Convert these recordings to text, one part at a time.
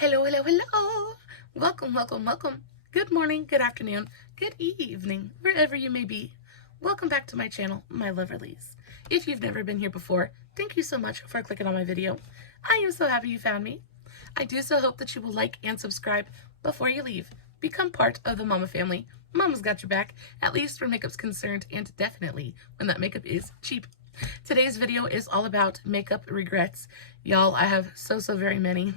Hello, hello, hello. Welcome, welcome, welcome. Good morning, good afternoon, good evening, wherever you may be. Welcome back to my channel, My Loverlies. If you've never been here before, thank you so much for clicking on my video. I am so happy you found me. I do so hope that you will like and subscribe before you leave. Become part of the Mama family. Mama's got your back, at least where makeup's concerned, and definitely when that makeup is cheap. Today's video is all about makeup regrets. Y'all, I have so very many.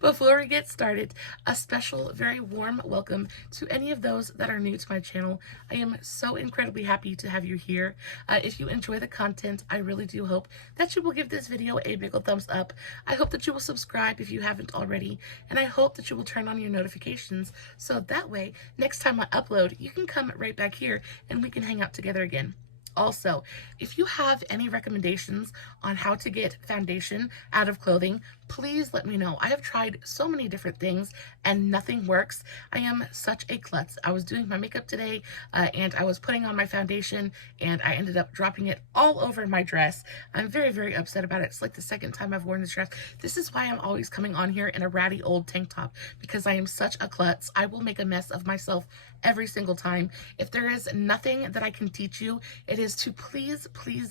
Before we get started, a special, very warm welcome to any of those that are new to my channel. I am so incredibly happy to have you here. If you enjoy the content, I really do hope that you will give this video a big ol' thumbs up. I hope that you will subscribe if you haven't already, and I hope that you will turn on your notifications so that way, next time I upload, you can come right back here and we can hang out together again. Also, if you have any recommendations on how to get foundation out of clothing, please let me know. I have tried so many different things and nothing works. I am such a klutz. I was doing my makeup today and I was putting on my foundation and I ended up dropping it all over my dress. I'm very upset about it. It's like the second time I've worn this dress. This is why I'm always coming on here in a ratty old tank top, because I am such a klutz. I will make a mess of myself every single time. If there is nothing that I can teach you, it is to please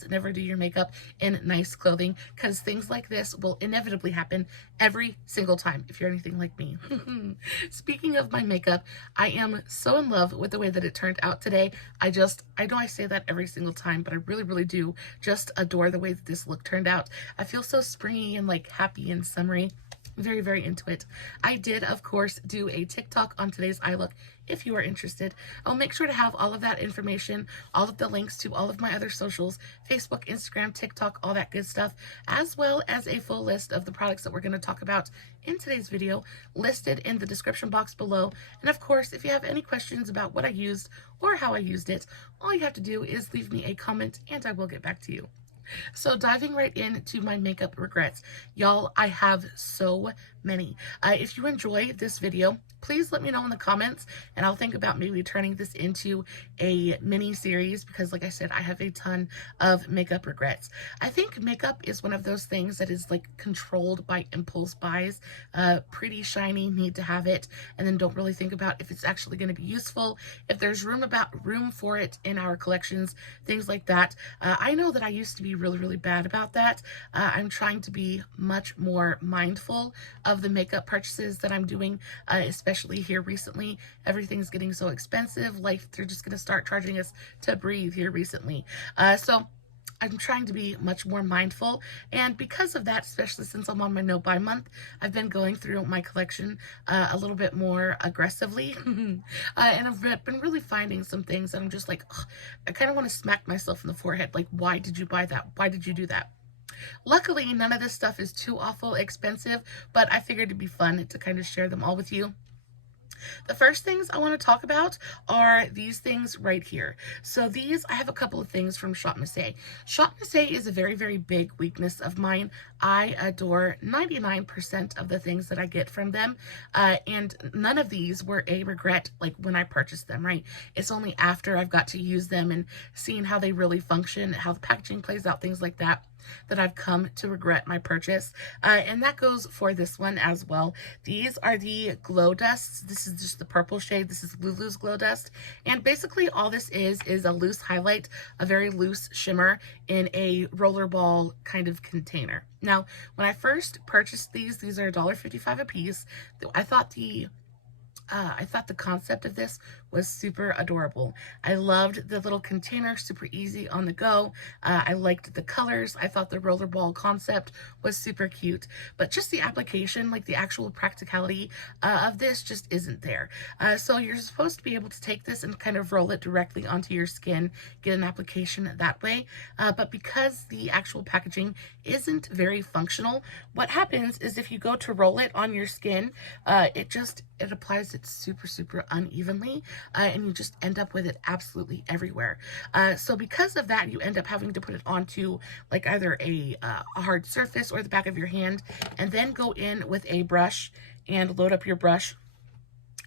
never do your makeup in nice clothing, because things like this will inevitably happen every single time if you're anything like me. Speaking of my makeup, I am so in love with the way that it turned out today. I know I say that every single time, but I really do just adore the way that this look turned out. I feel so springy and like happy and summery. Very into it. I did, of course, do a TikTok on today's eye look. If you are interested, I'll make sure to have all of that information, all of the links to all of my other socials, Facebook, Instagram, TikTok, all that good stuff, as well as a full list of the products that we're going to talk about in today's video, listed in the description box below. And of course, if you have any questions about what I used or how I used it, all you have to do is leave me a comment and I will get back to you. So diving right into my makeup regrets, y'all, I have so many. If you enjoy this video, please let me know in the comments and I'll think about maybe turning this into a mini series, because like I said, I have a ton of makeup regrets. I think makeup is one of those things that is like controlled by impulse buys. Pretty shiny, need to have it, and then don't really think about if it's actually going to be useful, if there's room for it in our collections, things like that. I know that I used to be really bad about that. I'm trying to be much more mindful of the makeup purchases that I'm doing, especially here recently. Everything's getting so expensive. They're just going to start charging us to breathe here recently. So I'm trying to be much more mindful, and because of that, especially since I'm on my no buy month, I've been going through my collection a little bit more aggressively. And I've been really finding some things that I'm just like, ugh, I kind of want to smack myself in the forehead, like, why did you buy that? Why did you do that? Luckily, none of this stuff is too awful expensive, but I figured it'd be fun to kind of share them all with you. The first things I want to talk about are these things right here. So these, I have a couple of things from Shop Missy. Shop Missy is a very big weakness of mine. I adore 99% of the things that I get from them, and none of these were a regret like when I purchased them, right? It's only after I've got to use them and seeing how they really function, how the packaging plays out, things like that, that I've come to regret my purchase. And that goes for this one as well. These are the Glow Dusts. This is just the purple shade. This is Lulu's Glow Dust. And basically all this is a loose highlight, a very loose shimmer in a rollerball kind of container. Now, when I first purchased these are $1.55 a piece. I thought the concept of this was super adorable. I loved the little container, super easy on the go. I liked the colors. I thought the rollerball concept was super cute, but just the application, like the actual practicality of this just isn't there. So you're supposed to be able to take this and kind of roll it directly onto your skin, get an application that way. But because the actual packaging isn't very functional, what happens is if you go to roll it on your skin, it applies it super unevenly, and you just end up with it absolutely everywhere. So because of that, you end up having to put it onto like either a hard surface or the back of your hand, and then go in with a brush and load up your brush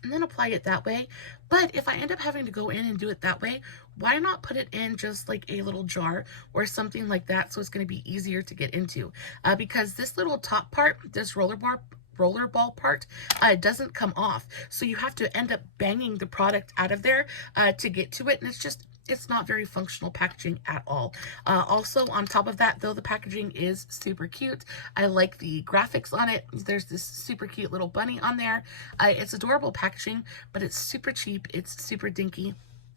and then apply it that way. But if I end up having to go in and do it that way, why not put it in just like a little jar or something like that, so it's going to be easier to get into? Because this little top part, this roller ball part doesn't come off. So you have to end up banging the product out of there to get to it. And it's not very functional packaging at all. Also, on top of that, though, the packaging is super cute. I like the graphics on it. There's this super cute little bunny on there. It's adorable packaging, but it's super cheap. It's super dinky.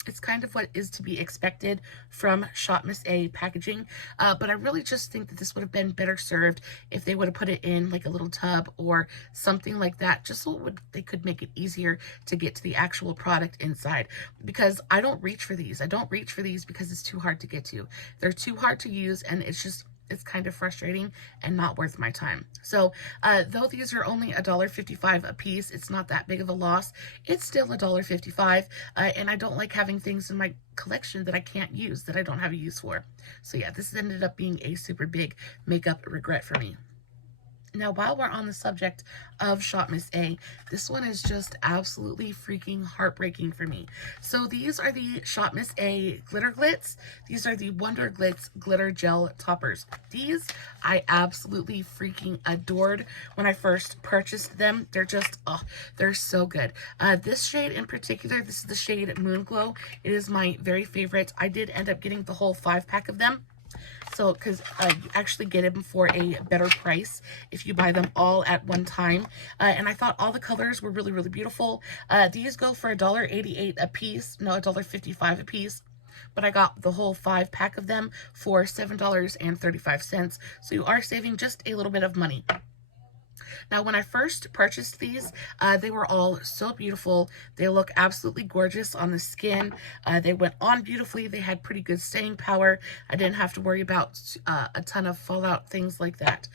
It's kind of what is to be expected from Shop Miss A packaging, but I really just think that this would have been better served if they would have put it in like a little tub or something like that, just so they could make it easier to get to the actual product inside. Because I don't reach for these. I don't reach for these because it's too hard to get to. They're too hard to use, and it's kind of frustrating and not worth my time. So though these are only $1.55 a piece, it's not that big of a loss. It's still $1.55, and I don't like having things in my collection that I can't use, that I don't have a use for. So yeah, this ended up being a super big makeup regret for me. Now, while we're on the subject of Shop Miss A, this one is just absolutely freaking heartbreaking for me. So these are the Shop Miss A Glitter Glitz. These are the Wonder Glitz Glitter Gel Toppers. These I absolutely freaking adored when I first purchased them. They're just, oh, they're so good. This shade in particular, this is the shade Moon Glow. It is my very favorite. I did end up getting the whole 5-pack of them. So, because you actually get them for a better price if you buy them all at one time. And I thought all the colors were really, really beautiful. These go for $1.88 a piece. No, $1.55 a piece. But I got the whole 5-pack of them for $7.35. So you are saving just a little bit of money. Now, when I first purchased these, they were all so beautiful. They look absolutely gorgeous on the skin. They went on beautifully. They had pretty good staying power. I didn't have to worry about a ton of fallout, things like that.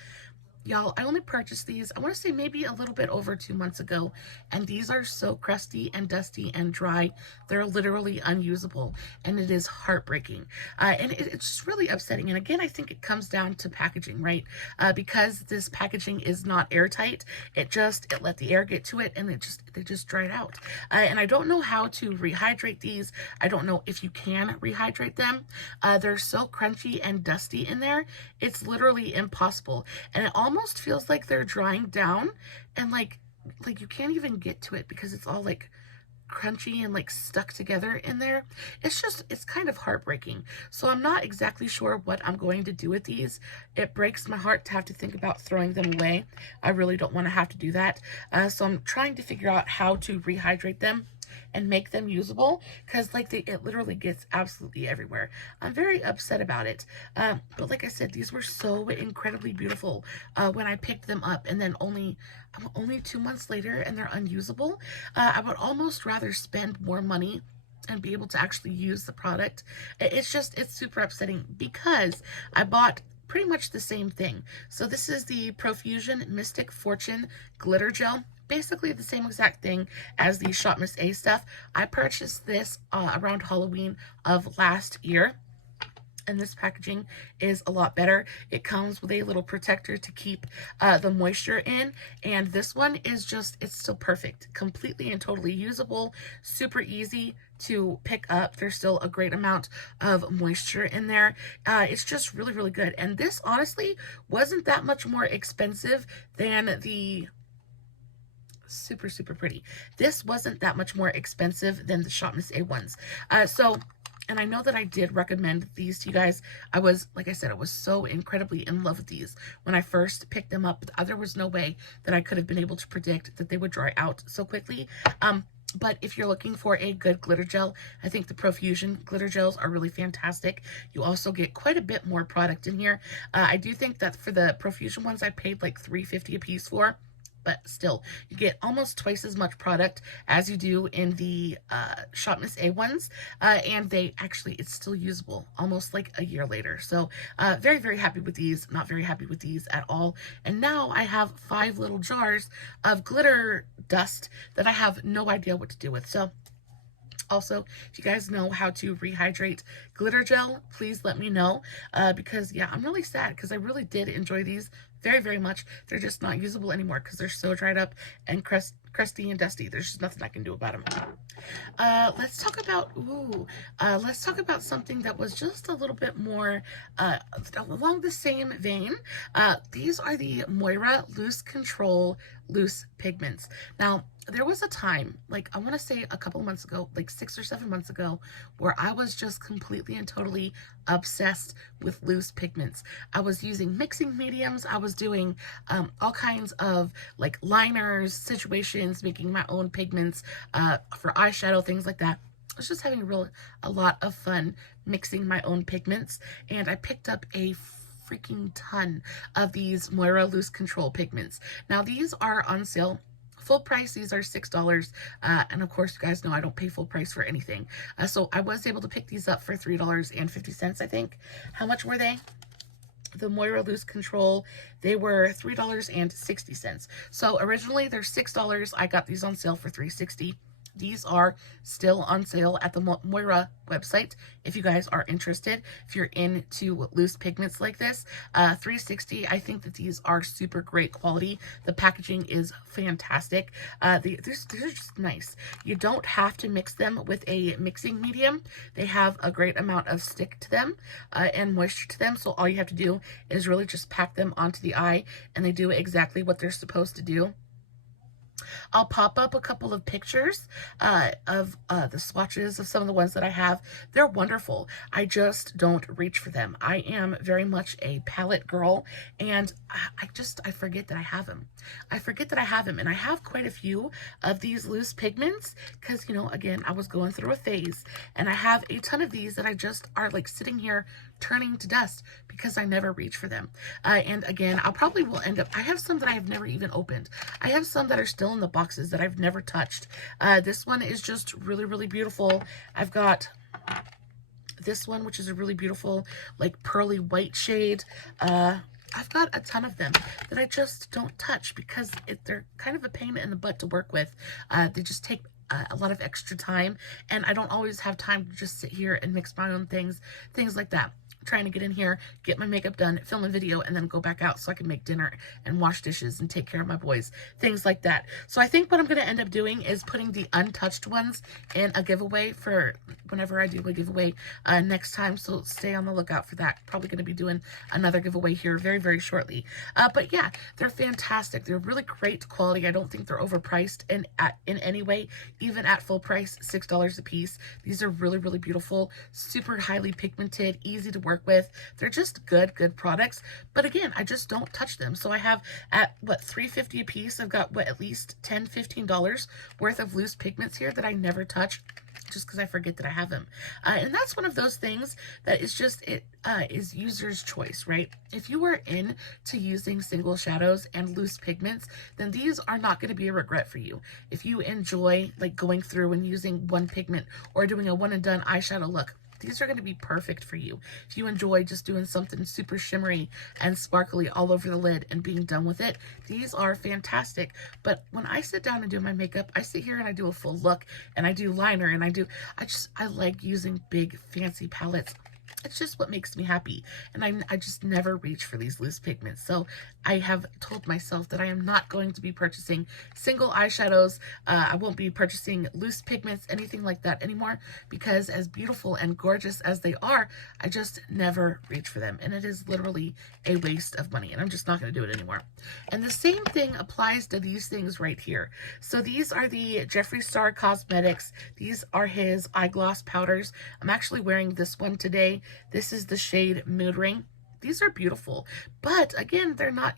Y'all, I only purchased these, I want to say maybe a little bit over 2 months ago, and these are so crusty and dusty and dry. They're literally unusable, and it is heartbreaking. And it's just really upsetting. And again, I think it comes down to packaging, right? Because this packaging is not airtight, it let the air get to it, and they just dried out. And I don't know how to rehydrate these. I don't know if you can rehydrate them. They're so crunchy and dusty in there. It's literally impossible. And it almost feels like they're drying down, and like you can't even get to it because it's all like crunchy and like stuck together in there. It's kind of heartbreaking. So I'm not exactly sure what I'm going to do with these. It breaks my heart to have to think about throwing them away. I really don't want to have to do that. So I'm trying to figure out how to rehydrate them and make them usable, because like it literally gets absolutely everywhere. I'm very upset about it, but like I said, these were so incredibly beautiful when I picked them up, and then only 2 months later and they're unusable. I would almost rather spend more money and be able to actually use the product. It's super upsetting because I bought pretty much the same thing. So this is the Profusion Mystic Fortune Glitter Gel. Basically the same exact thing as the Shop Miss A stuff. I purchased this around Halloween of last year, and this packaging is a lot better. It comes with a little protector to keep the moisture in, and this one is it's still perfect, completely and totally usable, super easy to pick up. There's still a great amount of moisture in there. It's just really, really good. And this honestly wasn't that much more expensive than the super, super pretty. This wasn't that much more expensive than the Shop Miss A ones. And I know that I did recommend these to you guys. Like I said, I was so incredibly in love with these when I first picked them up. There was no way that I could have been able to predict that they would dry out so quickly. But if you're looking for a good glitter gel, I think the Profusion glitter gels are really fantastic. You also get quite a bit more product in here. I do think that for the Profusion ones, I paid like $3.50 a piece for. But still, you get almost twice as much product as you do in the Shop Miss A ones, and it's still usable almost like a year later. So very, very happy with these, not very happy with these at all. And now I have 5 little jars of glitter dust that I have no idea what to do with. So also, if you guys know how to rehydrate glitter gel, please let me know, because yeah, I'm really sad because I really did enjoy these very, very much. They're just not usable anymore because they're so dried up and crusty and dusty. There's just nothing I can do about them. Let's talk about something that was just a little bit more along the same vein. These are the Moira Loose Control Loose Pigments. Now, there was a time, like I want to say a couple of months ago, like 6 or 7 months ago, where I was just completely and totally obsessed with loose pigments. I was using mixing mediums. I was doing all kinds of like liners, situations, making my own pigments for eyeshadow, things like that. I was just having a lot of fun mixing my own pigments, and I picked up a freaking ton of these Moira Loose Control pigments. Now, these are on sale. Full price, these are $6, and of course, you guys know I don't pay full price for anything. So I was able to pick these up for $3.50, I think. How much were they? The Moira Loose Control, they were $3.60. So originally they're $6. I got these on sale for $3.60. These are still on sale at the Moira website if you guys are interested. If you're into loose pigments like this, $3.60. I think that these are super great quality. The packaging is fantastic. They're just nice. You don't have to mix them with a mixing medium. They have a great amount of stick to them and moisture to them. So all you have to do is really just pack them onto the eye, and they do exactly what they're supposed to do. I'll pop up a couple of pictures of the swatches of some of the ones that I have. They're wonderful. I just don't reach for them. I am very much a palette girl, and I forget that I have them. I forget that I have them, and I have quite a few of these loose pigments because, you know, again, I was going through a phase, and I have a ton of these that I just are like sitting here turning to dust because I never reach for them. And again, I have some that I have never even opened. I have some that are still in the boxes that I've never touched. This one is just really, really beautiful. I've got this one, which is a really beautiful, like pearly white shade. I've got a ton of them that I just don't touch because they're kind of a pain in the butt to work with. They just take a lot of extra time, and I don't always have time to just sit here and mix my own things like that. Trying to get in here, get my makeup done, film a video, and then go back out so I can make dinner and wash dishes and take care of my boys, things like that. So I think what I'm going to end up doing is putting the untouched ones in a giveaway for whenever I do a giveaway next time. So stay on the lookout for that. Probably going to be doing another giveaway here very, very shortly. But yeah, they're fantastic. They're really great quality. I don't think they're overpriced in any way, even at full price, $6 a piece. These are really, really beautiful, super highly pigmented, easy to work with. They're just good products, but again, I just don't touch them. So I have at what, $3.50 a piece, I've got what, at least $10-15 worth of loose pigments here that I never touch just because I forget that I have them. And that's one of those things that is just, is user's choice, right? If you are into using single shadows and loose pigments, then these are not going to be a regret for you. If you enjoy like going through and using one pigment or doing a one and done eyeshadow look, these are going to be perfect for you. If you enjoy just doing something super shimmery and sparkly all over the lid and being done with it, these are fantastic. But when I sit down and do my makeup, I sit here and I do a full look and I do liner and I like using big fancy palettes. It's just what makes me happy, and I just never reach for these loose pigments. So I have told myself that I am not going to be purchasing single eyeshadows. I won't be purchasing loose pigments, anything like that anymore, because as beautiful and gorgeous as they are, I just never reach for them, and it is literally a waste of money, and I'm just not going to do it anymore. And the same thing applies to these things right here. So these are the Jeffree Star Cosmetics. These are his eye gloss powders. I'm actually wearing this one today. This is the shade Mood Ring. These are beautiful, but again, they're not,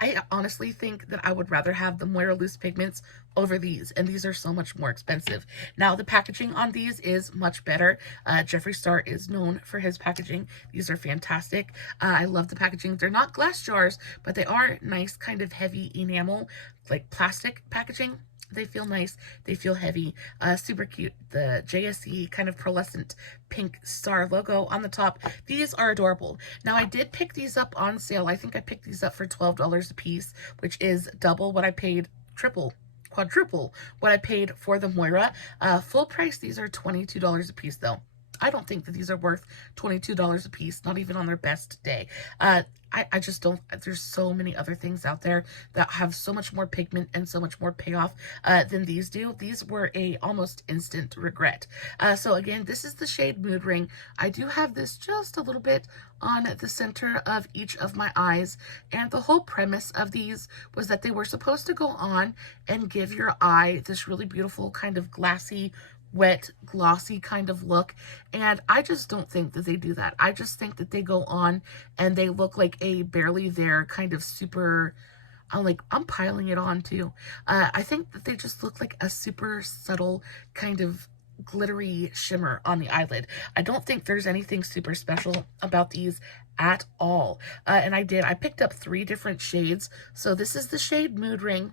I honestly think that I would rather have the Moira Loose Pigments over these, and these are so much more expensive. Now, the packaging on these is much better. Jeffree Star is known for his packaging. These are fantastic. I love the packaging. They're not glass jars, but they are nice, kind of heavy enamel, like plastic packaging. They feel nice. They feel heavy. Super cute. The JSE kind of pearlescent pink star logo on the top. These are adorable. Now, I did pick these up on sale. I think I picked these up for $12 a piece, which is double what I paid, quadruple what I paid for the Moira. Full price, these are $22 a piece though. I don't think that these are worth $22 a piece, not even on their best day. I just don't. There's so many other things out there that have so much more pigment and so much more payoff than these do. These were a almost instant regret. So again, this is the shade Mood Ring. I do have this just a little bit on the center of each of my eyes, and the whole premise of these was that they were supposed to go on and give your eye this really beautiful kind of glassy, wet, glossy kind of look, and I just don't think that they do that. I just think that they go on and they look like a barely there kind of super, I'm piling it on too. I think that they just look like a super subtle kind of glittery shimmer on the eyelid. I don't think there's anything super special about these at all. And I picked up 3 different shades. So this is the shade Mood Ring.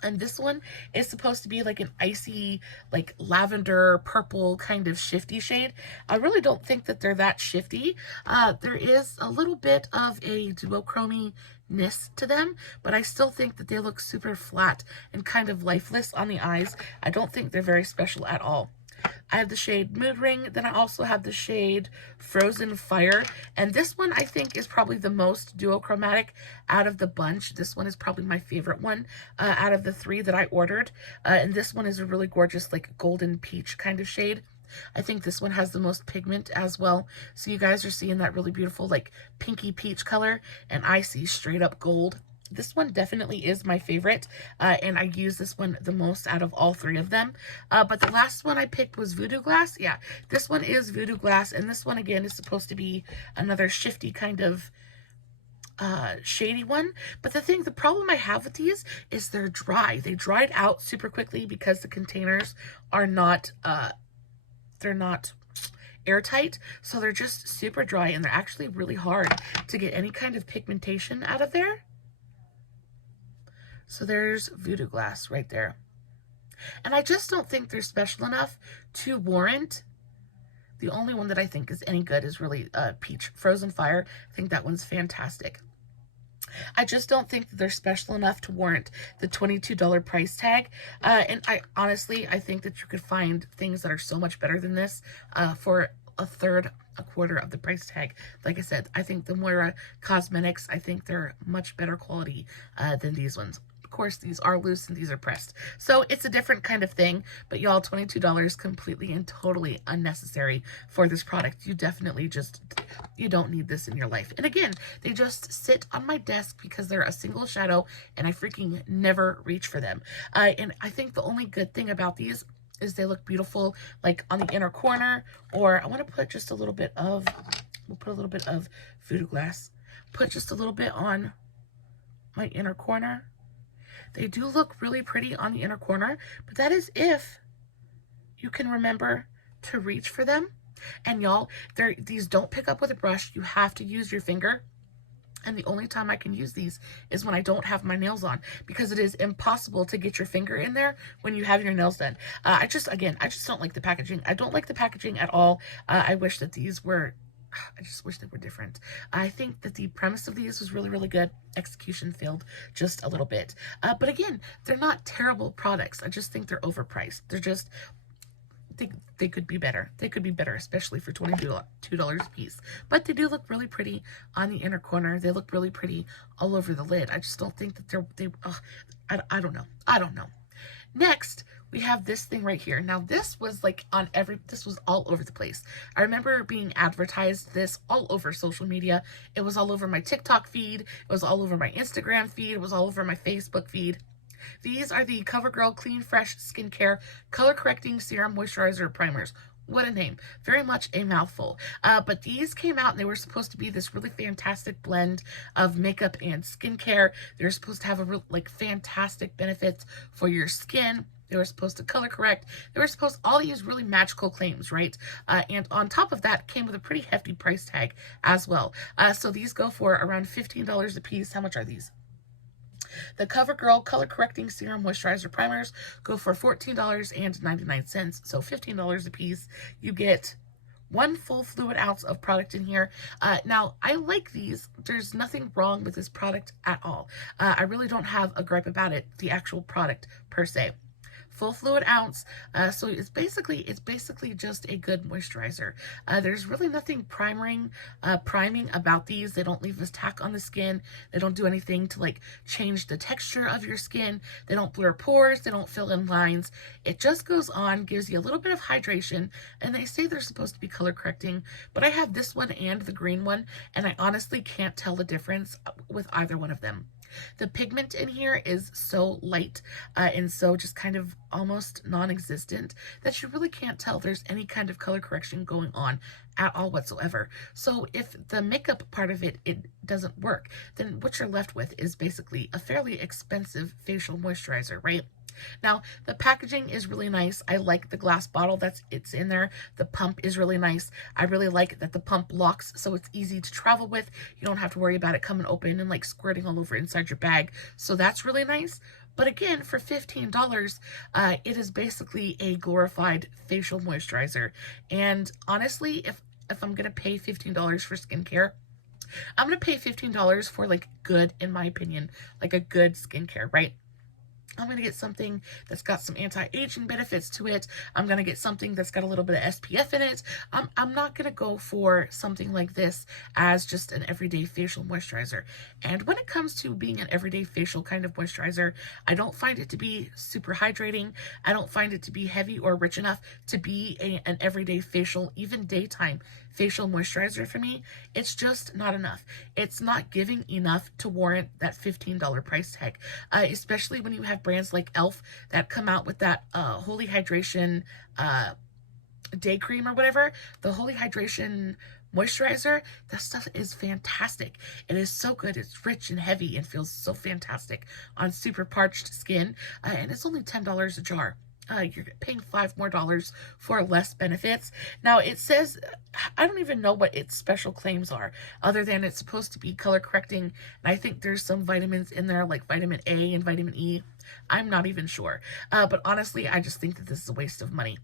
And this one is supposed to be like an icy, like lavender purple kind of shifty shade. I really don't think that they're that shifty. There is a little bit of a duochrome-ness to them, but I still think that they look super flat and kind of lifeless on the eyes. I don't think they're very special at all. I have the shade Mood Ring, then I also have the shade Frozen Fire, and this one I think is probably the most duochromatic out of the bunch. This one is probably my favorite one out of the 3 that I ordered, and this one is a really gorgeous like golden peach kind of shade. I think this one has the most pigment as well, so you guys are seeing that really beautiful like pinky peach color, and I see straight up gold. This one definitely is my favorite, and I use this one the most out of all 3 of them. But the last one I picked was Voodoo Glass. Yeah, this one is Voodoo Glass, and this one again is supposed to be another shifty kind of shady one. But the problem I have with these is they're dry. They dried out super quickly because the containers are not, they're not airtight, so they're just super dry, and they're actually really hard to get any kind of pigmentation out of there. So there's Voodoo Glass right there. And I just don't think they're special enough to warrant. The only one that I think is any good is really Peach Frozen Fire. I think that one's fantastic. I just don't think that they're special enough to warrant the $22 price tag. And I think that you could find things that are so much better than this for a quarter of the price tag. Like I said, I think the Moira Cosmetics, I think they're much better quality than these ones. Of course, these are loose and these are pressed. So it's a different kind of thing, but y'all, $22 completely and totally unnecessary for this product. You definitely you don't need this in your life. And again, they just sit on my desk because they're a single shadow and I freaking never reach for them. And I think the only good thing about these is they look beautiful like on the inner corner, or I want to put just a little bit of, we'll put a little bit of Voodoo Glass, put just a little bit on my inner corner. They do look really pretty on the inner corner, but that is if you can remember to reach for them. And y'all, these don't pick up with a brush. You have to use your finger. And the only time I can use these is when I don't have my nails on, because it is impossible to get your finger in there when you have your nails done. I just don't like the packaging. I don't like the packaging at all. I wish that these were, I just wish they were different. I think that the premise of these was really, really good. Execution failed just a little bit. But again, they're not terrible products. I just think they're overpriced. They're just, they could be better. They could be better, especially for $22 a piece. But they do look really pretty on the inner corner. They look really pretty all over the lid. I just don't think that I don't know. I don't know. Next, we have this thing right here. Now, this was like this was all over the place. I remember being advertised this all over social media. It was all over my TikTok feed. It was all over my Instagram feed. It was all over my Facebook feed. These are the CoverGirl Clean Fresh Skincare Color Correcting Serum Moisturizer Primers. What a name. Very much a mouthful. But these came out and they were supposed to be this really fantastic blend of makeup and skincare. They're supposed to have a real, fantastic benefits for your skin. They were supposed to color correct. They were supposed to all use really magical claims, right? And on top of that came with a pretty hefty price tag as well. So these go for around $15 a piece. How much are these? The CoverGirl Color Correcting Serum Moisturizer Primers go for $14.99, so $15 a piece. You get 1 full fluid ounce of product in here. Now, I like these. There's nothing wrong with this product at all. I really don't have a gripe about it, the actual product per se. full fluid ounce. So it's basically just a good moisturizer. There's really nothing priming about these. They don't leave this tack on the skin. They don't do anything to like change the texture of your skin. They don't blur pores. They don't fill in lines. It just goes on, gives you a little bit of hydration, and they say they're supposed to be color correcting, but I have this one and the green one, and I honestly can't tell the difference with either one of them. The pigment in here is so light and so just kind of almost non-existent that you really can't tell there's any kind of color correction going on at all whatsoever. So if the makeup part of it doesn't work, then what you're left with is basically a fairly expensive facial moisturizer, right? Now, the packaging is really nice. I like the glass bottle it's in there. The pump is really nice. I really like that the pump locks so it's easy to travel with. You don't have to worry about it coming open and like squirting all over inside your bag. So that's really nice. But again, for $15, it is basically a glorified facial moisturizer. And honestly, if I'm going to pay $15 for skincare, I'm going to pay $15 for like good, in my opinion, like a good skincare, right? I'm going to get something that's got some anti-aging benefits to it. I'm going to get something that's got a little bit of SPF in it. I'm not going to go for something like this as just an everyday facial moisturizer. And when it comes to being an everyday facial kind of moisturizer, I don't find it to be super hydrating. I don't find it to be heavy or rich enough to be an everyday facial, even daytime facial moisturizer for me. It's just not enough. It's not giving enough to warrant that $15 price tag, especially when you have brands like e.l.f. that come out with that Holy Hydration day cream or whatever, the Holy Hydration moisturizer. That stuff is fantastic. It is so good. It's rich and heavy and feels so fantastic on super parched skin, and it's only $10 a jar. You're paying $5 more for less benefits. Now it says, I don't even know what its special claims are, other than it's supposed to be color correcting. And I think there's some vitamins in there like vitamin A and vitamin E. I'm not even sure. But honestly, I just think that this is a waste of money.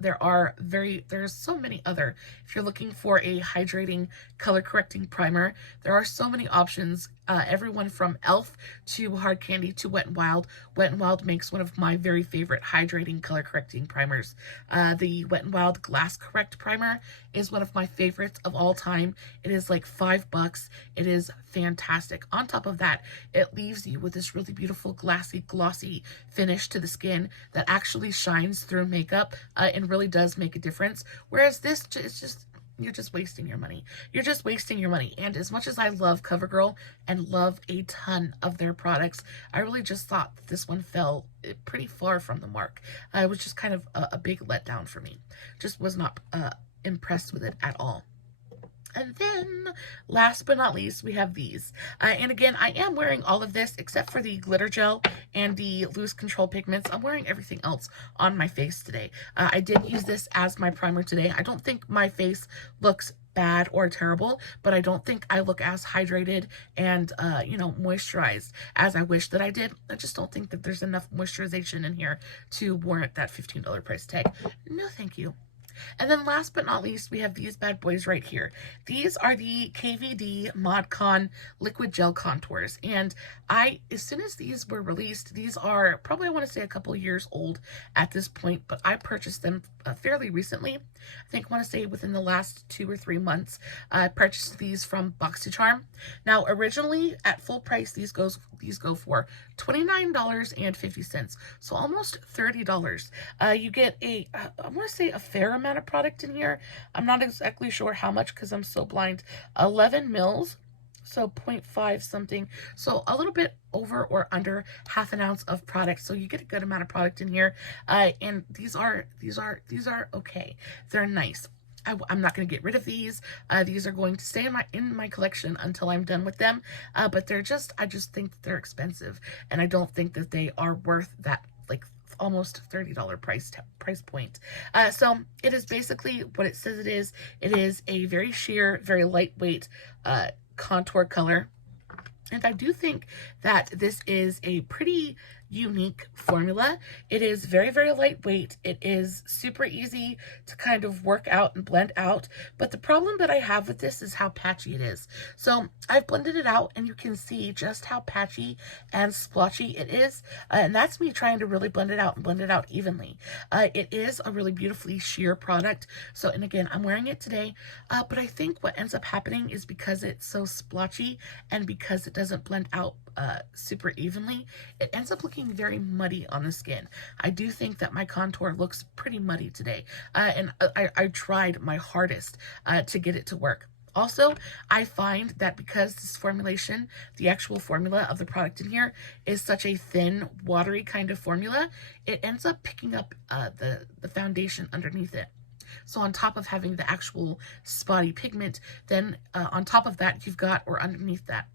There's so many other, if you're looking for a hydrating color correcting primer, there are so many options. Everyone from e.l.f. to Hard Candy to Wet n Wild. Wet n Wild makes one of my very favorite hydrating color correcting primers. The Wet n Wild Glass Correct primer is one of my favorites of all time. It is like $5. It is fantastic. On top of that, it leaves you with this really beautiful glassy, glossy finish to the skin that actually shines through makeup and really does make a difference. Whereas this is just, you're just wasting your money. You're just wasting your money. And as much as I love CoverGirl and love a ton of their products, I really just thought that this one fell pretty far from the mark. It was just kind of a big letdown for me. Just was not impressed with it at all. And then, last but not least, we have these. And again, I am wearing all of this except for the glitter gel and the loose control pigments. I'm wearing everything else on my face today. I did use this as my primer today. I don't think my face looks bad or terrible, but I don't think I look as hydrated and, moisturized as I wish that I did. I just don't think that there's enough moisturization in here to warrant that $15 price tag. No, thank you. And then last but not least, we have these bad boys right here. These are the KVD ModCon Liquid Gel Contours. And as soon as these were released, these are probably, I want to say, a couple years old at this point, but I purchased them fairly recently. I think I want to say within the last 2 or 3 months. I purchased these from BoxyCharm. Now, originally at full price, these go for $29.50, so almost $30. You get I want to say a fair amount of product in here. I'm not exactly sure how much because I'm so blind. 11 mils, so 0.5 something, so a little bit over or under half an ounce of product. So you get a good amount of product in here, and these are okay. They're nice. I'm not going to get rid of these. These are going to stay in my collection until I'm done with them. But I just think that they're expensive, and I don't think that they are worth that like almost $30 price point. So it is basically what it says it is. It is a very sheer, very lightweight contour color. And I do think that this is a pretty unique formula. It is very, very lightweight. It is super easy to kind of work out and blend out. But the problem that I have with this is how patchy it is. So I've blended it out and you can see just how patchy and splotchy it is. And that's me trying to really blend it out and blend it out evenly. It is a really beautifully sheer product. So, and again, I'm wearing it today, but I think what ends up happening is because it's so splotchy and because it doesn't blend out super evenly, it ends up looking very muddy on the skin. I do think that my contour looks pretty muddy today, and I tried my hardest to get it to work. Also, I find that because this formulation, the actual formula of the product in here, is such a thin, watery kind of formula, it ends up picking up the foundation underneath it. So on top of having the actual spotty pigment, then on top of that, you've got, or underneath that,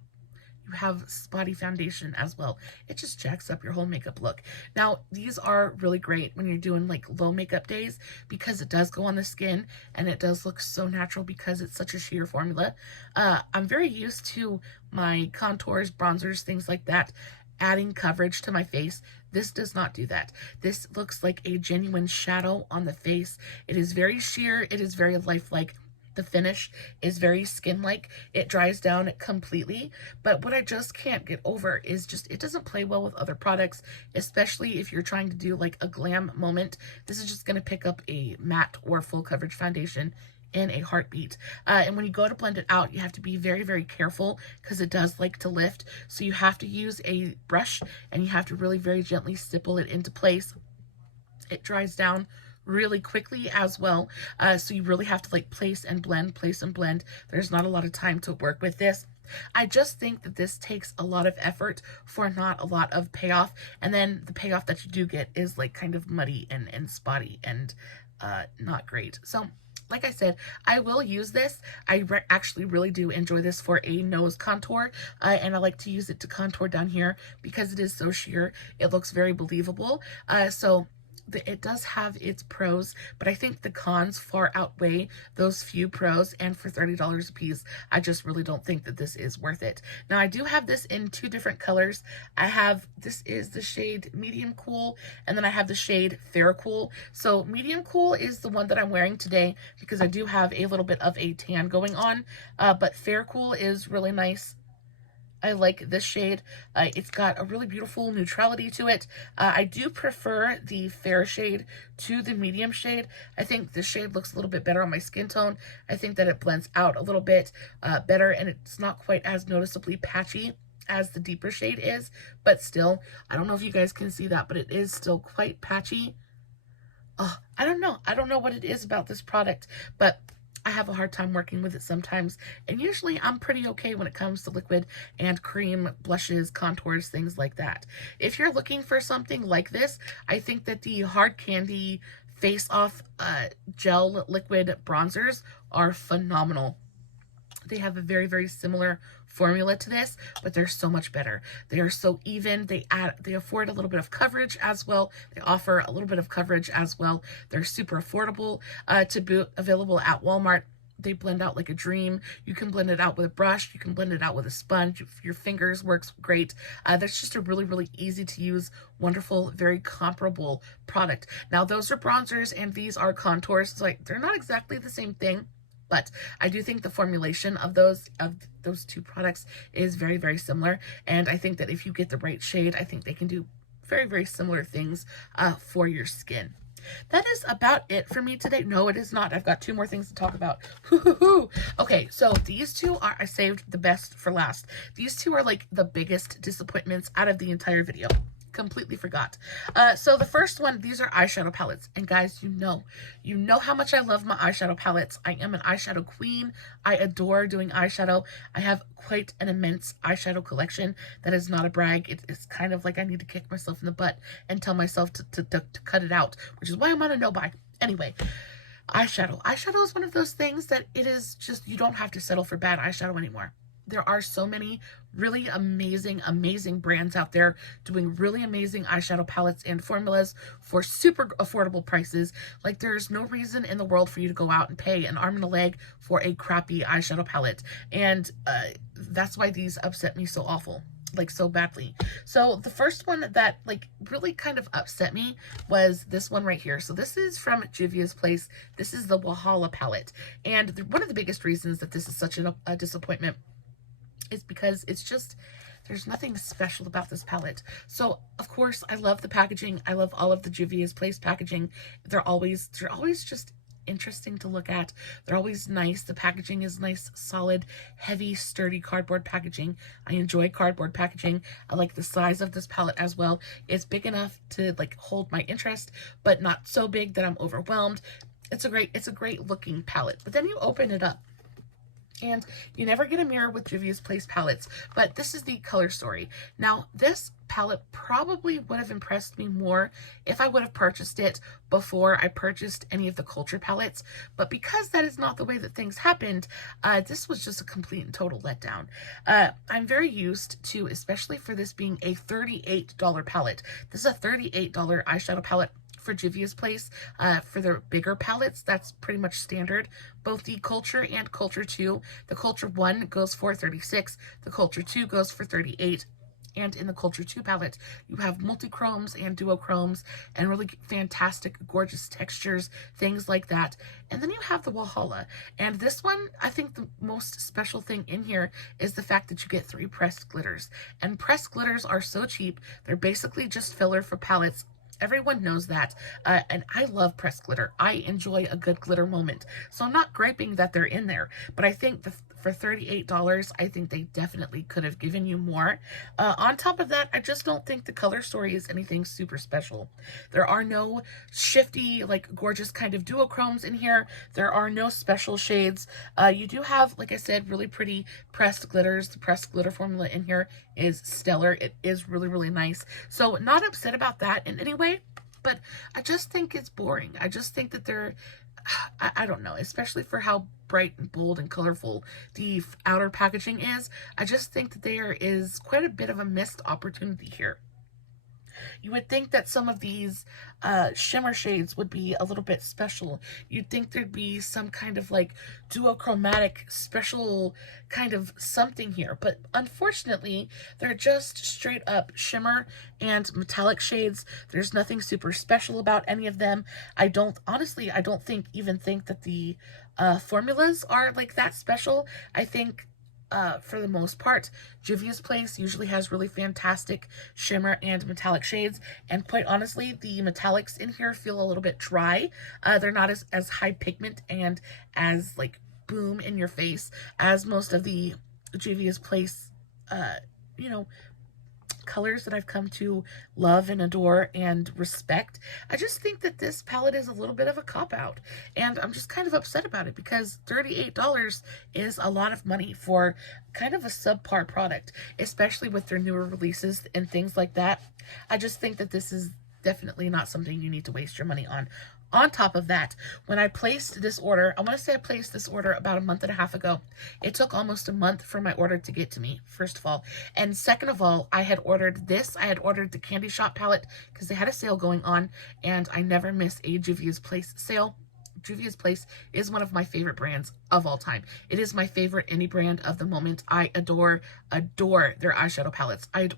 you have spotty foundation as well. It just jacks up your whole makeup look. Now, these are really great when you're doing like low makeup days because it does go on the skin and it does look so natural because it's such a sheer formula. I'm very used to my contours, bronzers, things like that, adding coverage to my face. This does not do that. This looks like a genuine shadow on the face. It is very sheer. It is very lifelike. The finish is very skin-like. It dries down completely, but what I just can't get over is just it doesn't play well with other products, especially if you're trying to do like a glam moment. This is just going to pick up a matte or full coverage foundation in a heartbeat. And when you go to blend it out, you have to be very, very careful because it does like to lift. So you have to use a brush and you have to really very gently stipple it into place. It dries down really quickly as well, so you really have to like place and blend. There's not a lot of time to work with this. I just think that this takes a lot of effort for not a lot of payoff, and then the payoff that you do get is like kind of muddy and spotty and not great. So like I said, I will use this. I actually really do enjoy this for a nose contour, and I like to use it to contour down here because it is so sheer. It looks very believable. So it does have its pros, but I think the cons far outweigh those few pros, and for $30 a piece, I just really don't think that this is worth it. Now, I do have this in two different colors. This is the shade Medium Cool, and then I have the shade Fair Cool. So Medium Cool is the one that I'm wearing today because I do have a little bit of a tan going on, but Fair Cool is really nice. I like this shade. It's got a really beautiful neutrality to it. I do prefer the fair shade to the medium shade. I think this shade looks a little bit better on my skin tone. I think that it blends out a little bit better, and it's not quite as noticeably patchy as the deeper shade is, but still, I don't know if you guys can see that, but it is still quite patchy. I don't know. I don't know what it is about this product, but I have a hard time working with it sometimes, and usually I'm pretty okay when it comes to liquid and cream blushes, contours, things like that. If you're looking for something like this, I think that the Hard Candy Face Off Gel Liquid Bronzers are phenomenal. They have a very, very similar formula to this, but they're so much better. They are so even. They afford a little bit of coverage as well. They offer a little bit of coverage as well. They're super affordable to boot, available at Walmart. They blend out like a dream. You can blend it out with a brush. You can blend it out with a sponge. Your fingers works great. That's just a really, really easy to use, wonderful, very comparable product. Now, those are bronzers and these are contours. So like, they're not exactly the same thing, but I do think the formulation of those two products is very, very similar. And I think that if you get the right shade, I think they can do very, very similar things for your skin. That is about it for me today. No, it is not. I've got two more things to talk about. Okay, so these two are, I saved the best for last. These two are like the biggest disappointments out of the entire video. Completely forgot. So the first one, these are eyeshadow palettes, and guys, you know how much I love my eyeshadow palettes. I am an eyeshadow queen. I adore doing eyeshadow. I have quite an immense eyeshadow collection. That is not a brag. It's kind of like I need to kick myself in the butt and tell myself to cut it out, which is why I'm on a no buy. Anyway, eyeshadow is one of those things that it is just, you don't have to settle for bad eyeshadow anymore. There are so many really amazing brands out there doing really amazing eyeshadow palettes and formulas for super affordable prices. Like, there's no reason in the world for you to go out and pay an arm and a leg for a crappy eyeshadow palette. And that's why these upset me so awful. like so badly. So the first one that like really kind of upset me was this one right here. So this is from Juvia's Place. This is the Walhalla palette. And one of the biggest reasons that this is such a disappointment is because it's just, there's nothing special about this palette. So of course I love the packaging. I love all of the Juvia's Place packaging. They're always just interesting to look at. They're always nice. The packaging is nice, solid, heavy, sturdy cardboard packaging. I enjoy cardboard packaging. I like the size of this palette as well. It's big enough to like hold my interest, but not so big that I'm overwhelmed. It's a great looking palette. But then you open it up, and you never get a mirror with Juvia's Place palettes, but this is the Color Story. Now, this palette probably would have impressed me more if I would have purchased it before I purchased any of the Culture palettes, but because that is not the way that things happened, this was just a complete and total letdown. I'm very used to, especially for this being a $38 palette. This is a $38 eyeshadow palette for Juvia's Place. For their bigger palettes, that's pretty much standard. Both the Culture and Culture 2. The Culture 1 goes for $36. The Culture 2 goes for $38. And in the Culture 2 palette, you have multi-chromes and duochromes and really fantastic, gorgeous textures, things like that. And then you have the Walhalla. And this one, I think the most special thing in here is the fact that you get 3 pressed glitters. And pressed glitters are so cheap. They're basically just filler for palettes. Everyone knows that, and I love pressed glitter. I enjoy a good glitter moment. So I'm not griping that they're in there, but I think for $38, I think they definitely could have given you more. On top of that, I just don't think the Color Story is anything super special. There are no shifty, like gorgeous kind of duochromes in here. There are no special shades. You do have, like I said, really pretty pressed glitters. The pressed glitter formula in here is stellar. It is really, really nice. So not upset about that in any way, but I just think it's boring. I just think that they're, I don't know, especially for how bright and bold and colorful the outer packaging is. I just think that there is quite a bit of a missed opportunity here. You would think that some of these shimmer shades would be a little bit special. You'd think there'd be some kind of like duochromatic special kind of something here, but unfortunately they're just straight up shimmer and metallic shades. There's nothing super special about any of them. I don't even think that the formulas are like that special. I think for the most part, Juvia's Place usually has really fantastic shimmer and metallic shades, and quite honestly, the metallics in here feel a little bit dry. They're not as high pigment and as like boom in your face as most of the Juvia's Place, you know, colors that I've come to love and adore and respect. I just think that this palette is a little bit of a cop-out, and I'm just kind of upset about it because $38 is a lot of money for kind of a subpar product, especially with their newer releases and things like that. I just think that this is definitely not something you need to waste your money on. On top of that, when I placed this order, I want to say I placed this order about a month and a half ago. It took almost a month for my order to get to me, first of all. And second of all, I had ordered this. I had ordered the Candy Shop palette because they had a sale going on, and I never miss a Juvia's Place sale. Juvia's Place is one of my favorite brands of all time. It is my favorite indie brand of the moment. I adore their eyeshadow palettes. I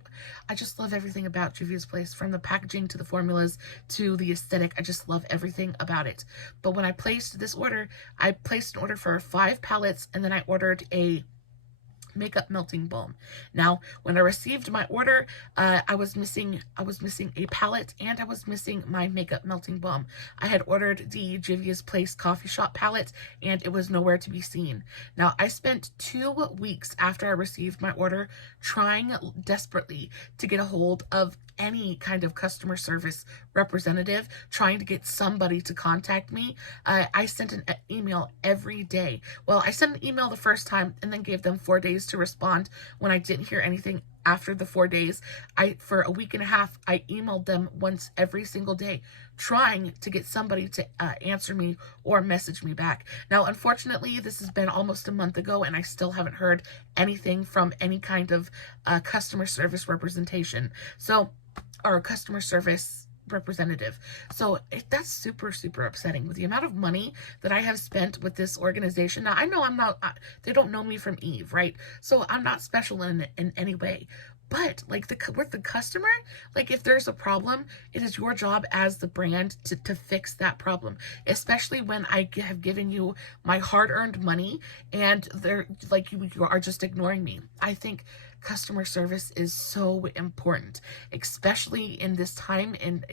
just love everything about Juvia's Place, from the packaging to the formulas to the aesthetic. I just love everything about it. But when I placed this order, I placed an order for 5 palettes, and then I ordered a makeup melting balm. Now, when I received my order, I was missing a palette, and I was missing my makeup melting balm. I had ordered the Juvia's Place Coffee Shop palette, and it was nowhere to be seen. Now, I spent 2 weeks after I received my order trying desperately to get a hold of any kind of customer service representative, trying to get somebody to contact me. I sent an email every day. Well, I sent an email the first time and then gave them 4 days to respond. When I didn't hear anything after the 4 days, for a week and a half, I emailed them once every single day, trying to get somebody to answer me or message me back. Now, unfortunately, this has been almost a month ago, and I still haven't heard anything from any kind of customer service representation. Or customer service representative. So that's super, super upsetting with the amount of money that I have spent with this organization. Now, I know I'm not, they don't know me from Eve, right? So I'm not special in any way, But like with the customer, like if there's a problem, it is your job as the brand to fix that problem, especially when I have given you my hard-earned money and they're like, you are just ignoring me. I think customer service is so important, especially in this time in,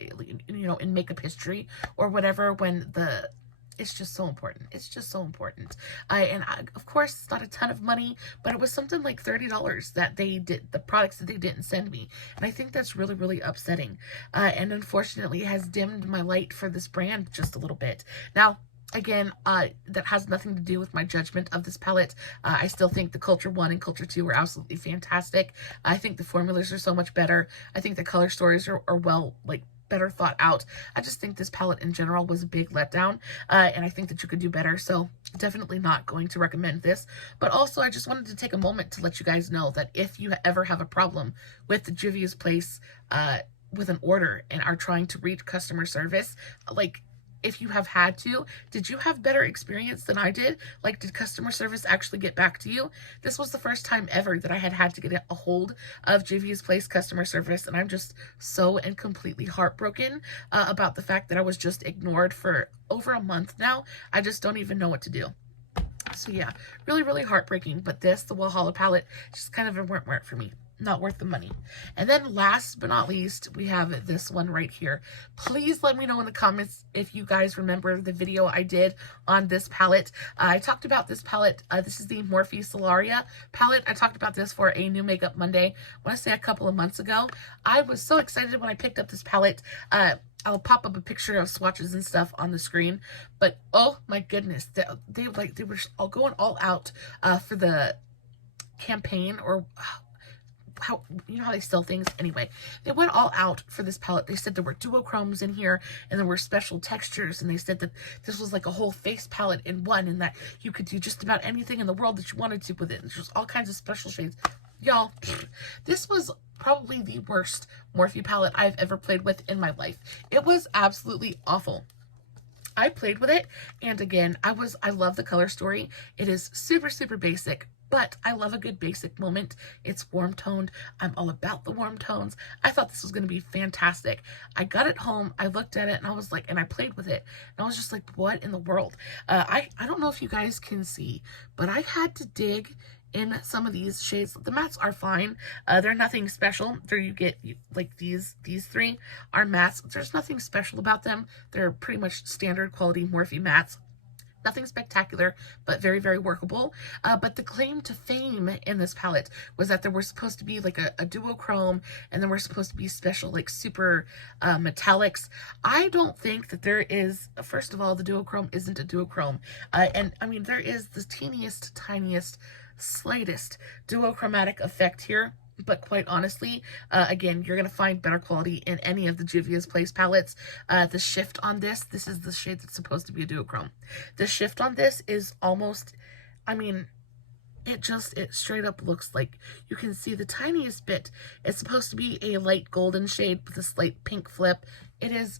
you know, in makeup history or whatever, when it's just so important. It's just so important. Of course, it's not a ton of money, but it was something like $30 that they did, the products that they didn't send me. And I think that's really, really upsetting. And unfortunately, it has dimmed my light for this brand just a little bit. Now, again, that has nothing to do with my judgment of this palette. I still think the Culture 1 and Culture 2 are absolutely fantastic. I think the formulas are so much better. I think the color stories are well, like, better thought out. I just think this palette in general was a big letdown, and I think that you could do better, so definitely not going to recommend this. But also, I just wanted to take a moment to let you guys know that if you ever have a problem with the Juvia's Place with an order and are trying to reach customer service, like, if you have had to, did you have better experience than I did? Like, did customer service actually get back to you? This was the first time ever that I had to get a hold of Juvia's Place customer service, and I'm just so and completely heartbroken about the fact that I was just ignored for over a month now. I just don't even know what to do. So yeah, really, really heartbreaking. But this, the Walhalla palette, just kind of a weren't for me. Not worth the money. And then last but not least, we have this one right here. Please let me know in the comments if you guys remember the video I did on this palette. I talked about this palette. This is the Morphe Solaria palette. I talked about this for a New Makeup Monday, I want to say a couple of months ago. I was so excited when I picked up this palette. I'll pop up a picture of swatches and stuff on the screen, but oh my goodness, they were all going all out for the campaign, or how, you know how they sell things? Anyway, they went all out for this palette. They said there were duochromes in here and there were special textures, and they said that this was like a whole face palette in one, and that you could do just about anything in the world that you wanted to with it. There's just all kinds of special shades. Y'all, this was probably the worst Morphe palette I've ever played with in my life. It was absolutely awful. I played with it, and again, I love the color story. It is super, super basic, but I love a good basic moment. It's warm toned. I'm all about the warm tones. I thought this was going to be fantastic. I got it home. I looked at it and I was like, and I played with it. And I was just like, what in the world? I don't know if you guys can see, but I had to dig in some of these shades. The mattes are fine. They're nothing special. There you get, like, these three are mattes. There's nothing special about them. They're pretty much standard quality Morphe mattes. Nothing spectacular, but very, very workable. But the claim to fame in this palette was that there were supposed to be like a duochrome, and there were supposed to be special, like, super metallics. I don't think that there is. First of all, the duochrome isn't a duochrome. And I mean, there is the teeniest, tiniest, slightest duochromatic effect here. But quite honestly, again, you're going to find better quality in any of the Juvia's Place palettes. The shift on this is the shade that's supposed to be a duochrome. The shift on this is almost, I mean, it straight up looks like, you can see the tiniest bit. It's supposed to be a light golden shade with a slight pink flip. It is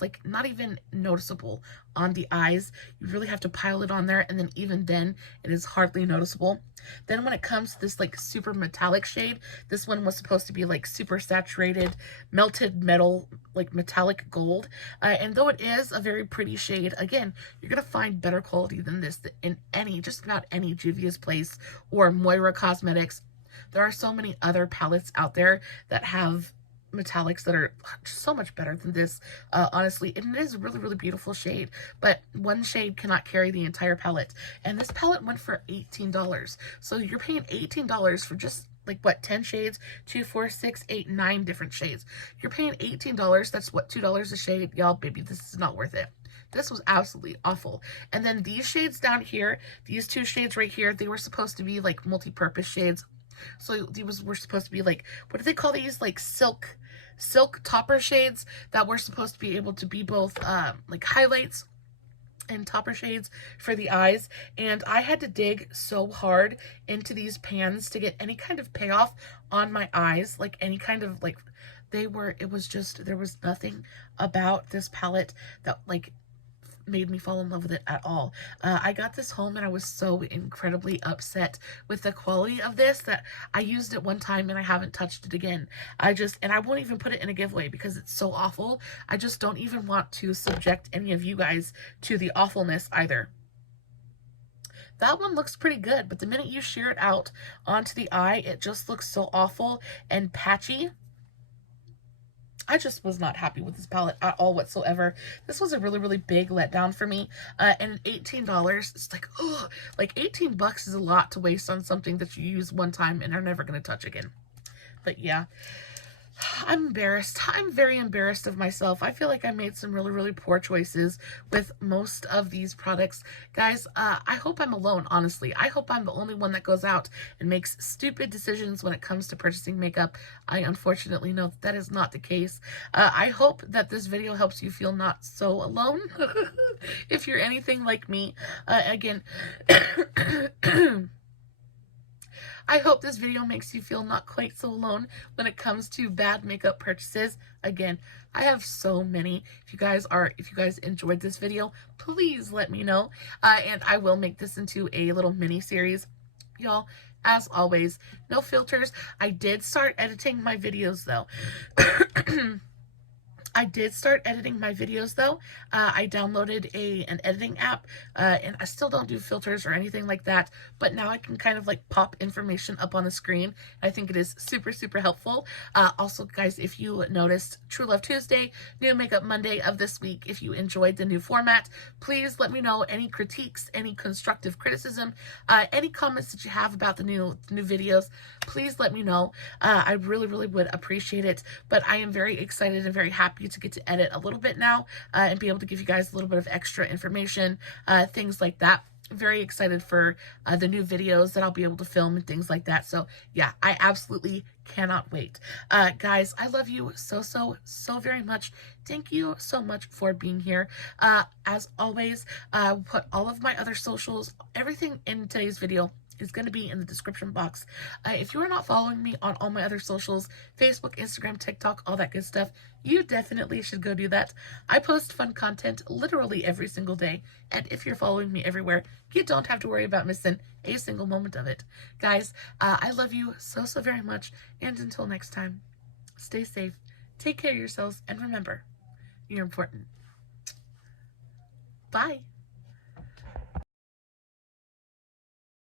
like not even noticeable on the eyes. You really have to pile it on there, and then even then, it is hardly noticeable. Then when it comes to this, like, super metallic shade, this one was supposed to be like super saturated, melted metal, like metallic gold. And though it is a very pretty shade, again, you're going to find better quality than this in just about any Juvia's Place or Moira Cosmetics. There are so many other palettes out there that have metallics that are so much better than this, honestly. And it is a really, really beautiful shade, but one shade cannot carry the entire palette. And this palette went for $18. So you're paying $18 for just, like, what, 10 shades? 2, 4, 6, 8, 9 different shades. You're paying $18. That's what, $2 a shade? Y'all, baby, this is not worth it. This was absolutely awful. And then these shades down here, these two shades right here, they were supposed to be like multi-purpose shades. So these were supposed to be like, what do they call these? Like silk topper shades that were supposed to be able to be both like highlights and topper shades for the eyes. And I had to dig so hard into these pans to get any kind of payoff on my eyes, like any kind of, like, it was just, there was nothing about this palette that, like, made me fall in love with it at all. I got this home and I was so incredibly upset with the quality of this that I used it one time and I haven't touched it again. And I won't even put it in a giveaway because it's so awful. I just don't even want to subject any of you guys to the awfulness either. That one looks pretty good, but the minute you shear it out onto the eye, it just looks so awful and patchy. I just was not happy with this palette at all whatsoever. This was a really, really big letdown for me. And $18, it's like, oh, like 18 bucks is a lot to waste on something that you use one time and are never going to touch again. But yeah, I'm embarrassed. I'm very embarrassed of myself. I feel like I made some really, really poor choices with most of these products. Guys, I hope I'm alone, honestly. I hope I'm the only one that goes out and makes stupid decisions when it comes to purchasing makeup. I unfortunately know that is not the case. I hope that this video helps you feel not so alone. If you're anything like me. Again... I hope this video makes you feel not quite so alone when it comes to bad makeup purchases. Again, I have so many. If you guys enjoyed this video, please let me know. And I will make this into a little mini series. Y'all, as always, no filters. I did start editing my videos though. I downloaded an editing app, and I still don't do filters or anything like that, but now I can kind of like pop information up on the screen. I think it is super, super helpful. Also, guys, if you noticed True Love Tuesday, New Makeup Monday of this week, if you enjoyed the new format, please let me know any critiques, any constructive criticism, any comments that you have about the new videos. Please let me know. I really, really would appreciate it, but I am very excited and very happy to get to edit a little bit now and be able to give you guys a little bit of extra information, things like that. Very excited for the new videos that I'll be able to film and things like that. So yeah, I absolutely cannot wait. Guys, I love you so, so, so very much. Thank you so much for being here. As always, I'll put all of my other socials, everything in today's video is going to be in the description box. If you are not following me on all my other socials, Facebook, Instagram, TikTok, all that good stuff, you definitely should go do that. I post fun content literally every single day, and if you're following me everywhere, you don't have to worry about missing a single moment of it. Guys, I love you so, so very much, and until next time, stay safe, take care of yourselves, and remember, you're important. Bye.